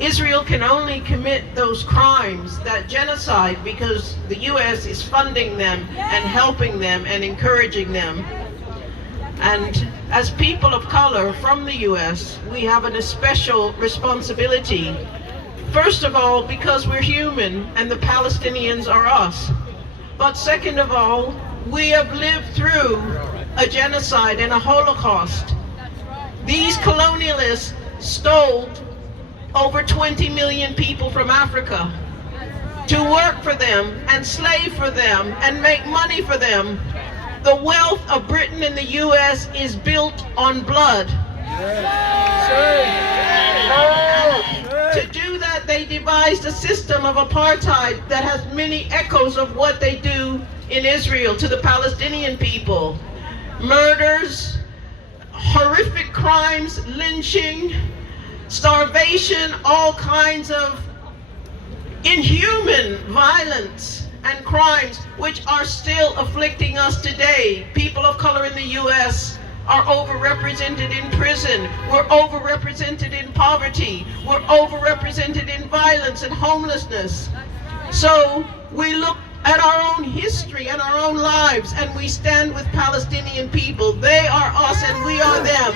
Israel can only commit those crimes, that genocide, because the US is funding them and helping them and encouraging them. And as people of color from the US, we have an especial responsibility. First of all, because we're human and the Palestinians are us. But second of all, we have lived through a genocide and a holocaust. These colonialists stole over 20 million people from Africa to work for them and slave for them and make money for them. The wealth of Britain and the US is built on blood. To do that, they devised a system of apartheid that has many echoes of what they do in Israel to the Palestinian people. Murders, horrific crimes, lynching, starvation, all kinds of inhuman violence and crimes which are still afflicting us today. People of color in the US are overrepresented in prison. We're overrepresented in poverty. We're overrepresented in violence and homelessness. So we look at our own history and our own lives and we stand with Palestinian people. They are us and we are them.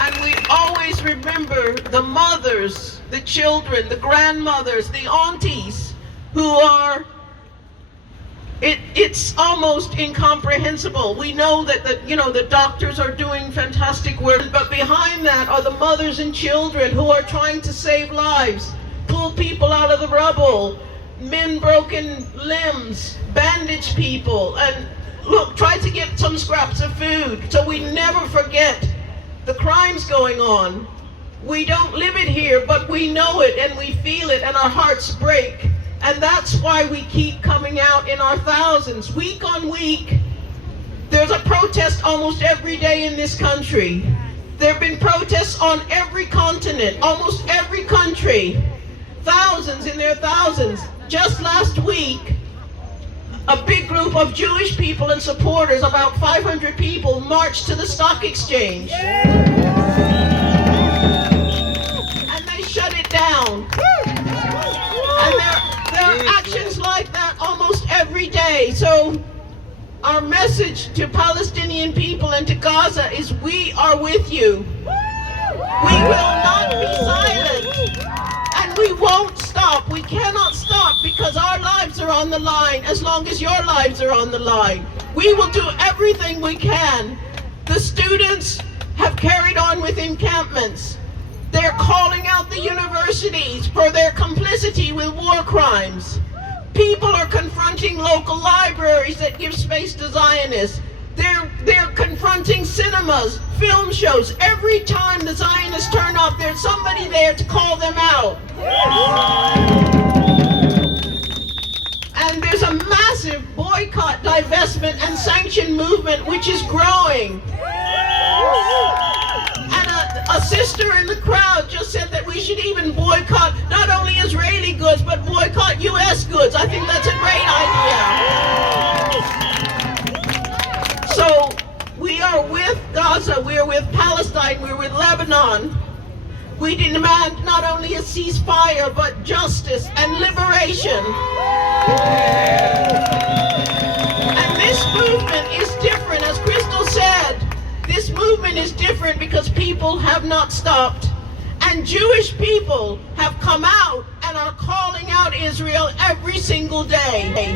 And we always remember the mothers, the children, the grandmothers, the aunties who are, it's almost incomprehensible. We know that the doctors are doing fantastic work, but behind that are the mothers and children who are trying to save lives, pull people out of the rubble, men broken limbs, bandage people, and look, try to get some scraps of food. So we never forget the crimes going on. We don't live it here, but we know it and we feel it and our hearts break. And that's why we keep coming out in our thousands. Week on week, there's a protest almost every day in this country. There have been protests on every continent, almost every country. Thousands in their thousands. Just last week, a big group of Jewish people and supporters, about 500 people, marched to the stock exchange. And they shut it down. And there are actions like that almost every day. So our message to Palestinian people and to Gaza is we are with you. We will not be silent. And we won't stop. We cannot stop because our lives are on the line as long as your lives are on the line. We will do everything we can. The students have carried on with encampments. They're calling out the universities for their complicity with war crimes. People are confronting local libraries that give space to Zionists. They're confronting cinemas, film shows. Every time the Zionists turn up, there's somebody there to call them out. And there's a massive boycott, divestment, and sanction movement which is growing. A sister in the crowd just said that we should even boycott not only Israeli goods, but boycott US goods. I think that's a great idea. So we are with Gaza, we are with Palestine, we're with Lebanon. We demand not only a ceasefire, but justice and liberation. And this movement is different, as Crystal said. This movement is different because people have not stopped. And Jewish people have come out and are calling out Israel every single day.